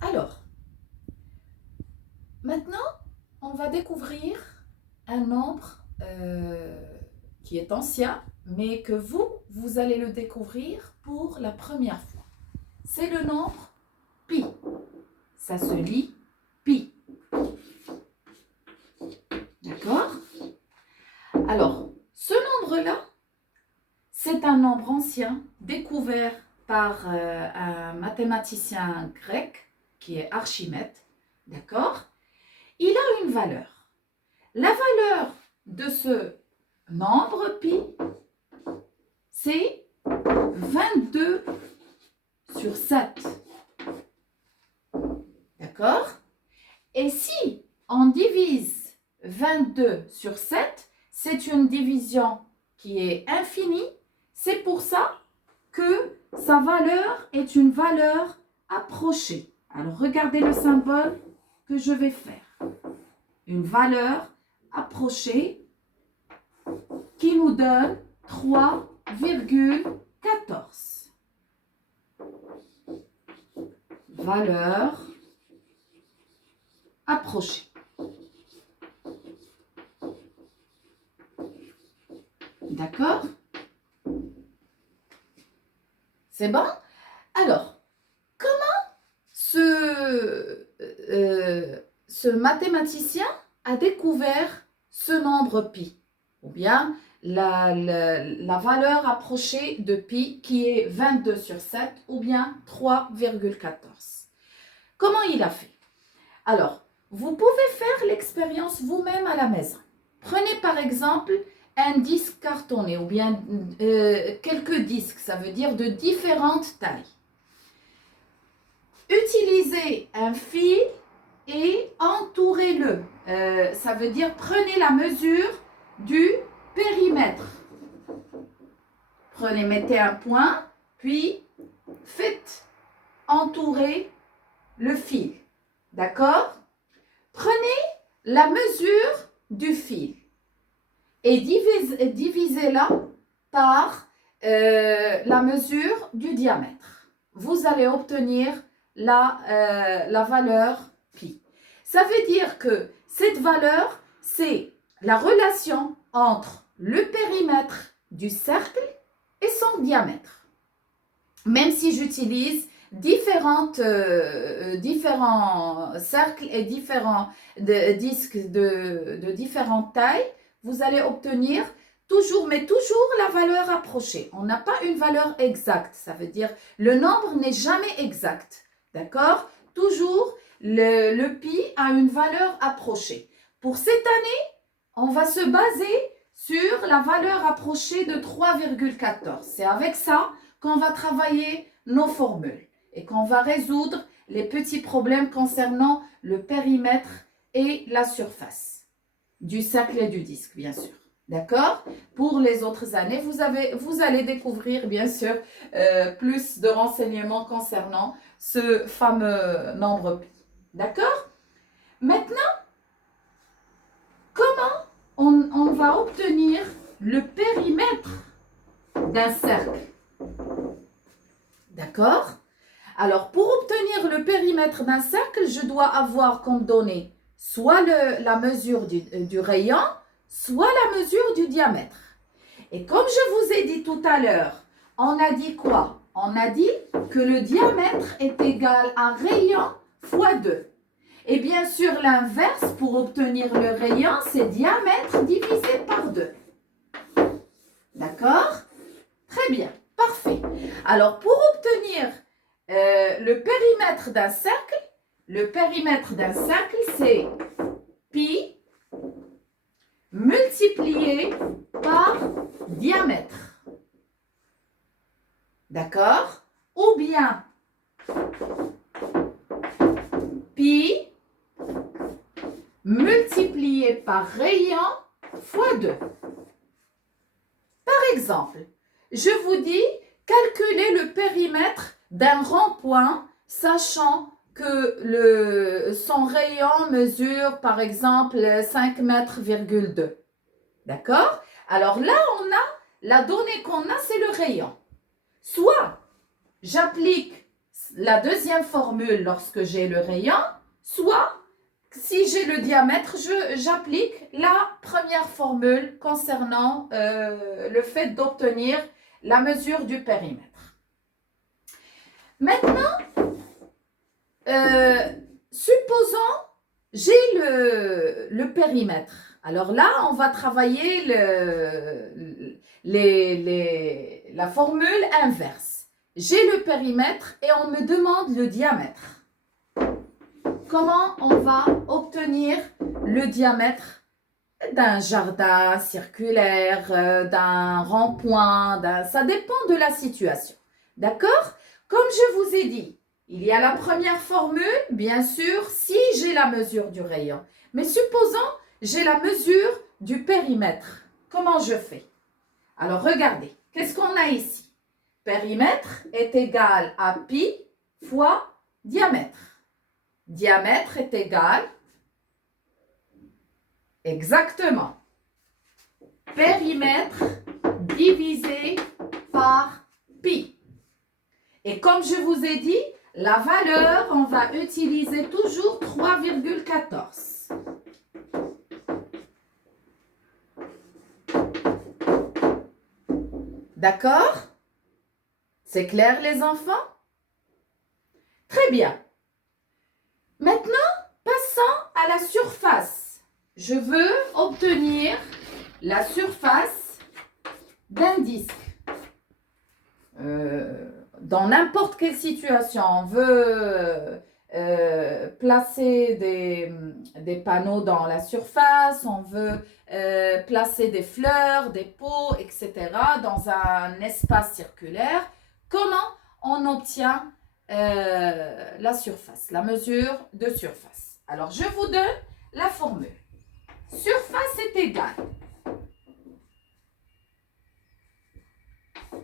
Alors, maintenant, on va découvrir un nombre qui est ancien, mais que vous allez le découvrir pour la première fois. C'est le nombre pi. Ça se lit pi. D'accord? Alors, ce nombre-là, c'est un nombre ancien découvert par un mathématicien grec qui est Archimède. D'accord? Il a une valeur. La valeur de ce nombre pi, c'est 22 sur 7. D'accord? Et si on divise 22 sur 7, c'est une division qui est infinie. C'est pour ça que sa valeur est une valeur approchée. Alors, regardez le symbole que je vais faire. Une valeur approchée qui nous donne 3,14. Valeur approchée. D'accord? C'est bon? Alors, comment ce mathématicien a découvert ce nombre pi? Ou bien la valeur approchée de pi qui est 22 sur 7 ou bien 3,14. Comment il a fait? Alors, vous pouvez faire l'expérience vous-même à la maison. Prenez par exemple un disque cartonné ou bien quelques disques, ça veut dire de différentes tailles. Utilisez un fil et entourez-le. Ça veut dire prenez la mesure du périmètre. Prenez, mettez un point, puis faites entourer le fil. D'accord? Prenez la mesure du fil et divisez-la par la mesure du diamètre. Vous allez obtenir la valeur pi. Ça veut dire que cette valeur, c'est la relation entre le périmètre du cercle et son diamètre. Même si j'utilise différents cercles et différents disques de différentes tailles, vous allez obtenir toujours la valeur approchée. On n'a pas une valeur exacte, ça veut dire le nombre n'est jamais exact. D'accord? Toujours le pi a une valeur approchée. Pour cette année, on va se baser sur la valeur approchée de 3,14. C'est avec ça qu'on va travailler nos formules et qu'on va résoudre les petits problèmes concernant le périmètre et la surface du cercle et du disque, bien sûr. D'accord? Pour les autres années, vous allez découvrir, bien sûr, plus de renseignements concernant ce fameux nombre pi. D'accord? Maintenant, comment on va obtenir le périmètre d'un cercle? D'accord? Alors, pour obtenir le périmètre d'un cercle, je dois avoir comme donnée soit la mesure du rayon, soit la mesure du diamètre. Et comme je vous ai dit tout à l'heure, on a dit quoi? On a dit que le diamètre est égal à rayon fois 2. Et bien sûr, l'inverse, pour obtenir le rayon, c'est diamètre divisé par 2. D'accord? Très bien, parfait. Alors, pour obtenir le périmètre d'un cercle, c'est pi multiplié par diamètre. D'accord? Ou bien pi multiplié par rayon fois 2. Par exemple, je vous dis, calculez le périmètre d'un rond-point, sachant que son rayon mesure, par exemple, 5 mètres, 2. D'accord? Alors là, la donnée qu'on a, c'est le rayon. Soit j'applique la deuxième formule lorsque j'ai le rayon, soit si j'ai le diamètre, j'applique la première formule concernant le fait d'obtenir la mesure du périmètre. Maintenant, supposons j'ai le périmètre. Alors là, on va travailler la formule inverse. J'ai le périmètre et on me demande le diamètre. Comment on va obtenir le diamètre d'un jardin circulaire, d'un rond-point, ça dépend de la situation. D'accord? Comme je vous ai dit, il y a la première formule, bien sûr, si j'ai la mesure du rayon. Mais supposons, j'ai la mesure du périmètre. Comment je fais? Alors, regardez, qu'est-ce qu'on a ici? Périmètre est égal à pi fois diamètre. Diamètre est égal, exactement, périmètre divisé par pi. Et comme je vous ai dit, la valeur, on va utiliser toujours 3,14. D'accord? C'est clair les enfants? Très bien. Maintenant, passons à la surface. Je veux obtenir la surface d'un disque. Dans n'importe quelle situation, on veut placer des panneaux dans la surface, on veut placer des fleurs, des pots, etc. dans un espace circulaire. Comment on obtient la surface, la mesure de surface? Alors, je vous donne la formule. Surface est égale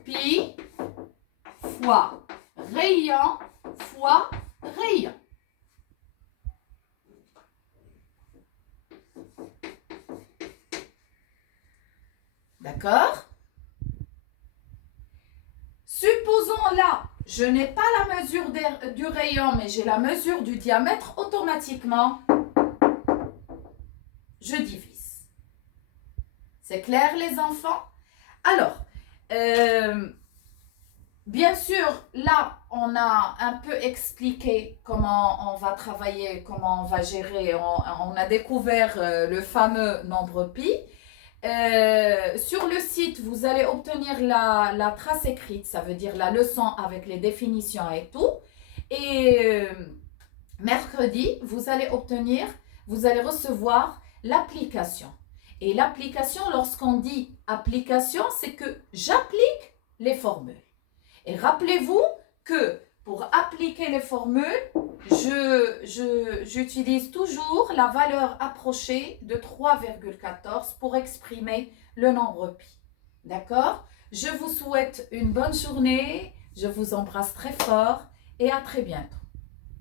pi fois rayon fois rayon. D'accord? Supposons là, je n'ai pas la mesure du rayon, mais j'ai la mesure du diamètre, automatiquement, je divise. C'est clair les enfants? Alors, bien sûr, là, on a un peu expliqué comment on va travailler, comment on va gérer. On a découvert le fameux nombre pi. Sur le site, vous allez obtenir la trace écrite, ça veut dire la leçon avec les définitions et tout. Et mercredi, vous allez recevoir l'application. Et l'application, lorsqu'on dit application, c'est que j'applique les formules. Et rappelez-vous que pour appliquer les formules, j'utilise toujours la valeur approchée de 3,14 pour exprimer le nombre pi. D'accord? Je vous souhaite une bonne journée, je vous embrasse très fort et à très bientôt.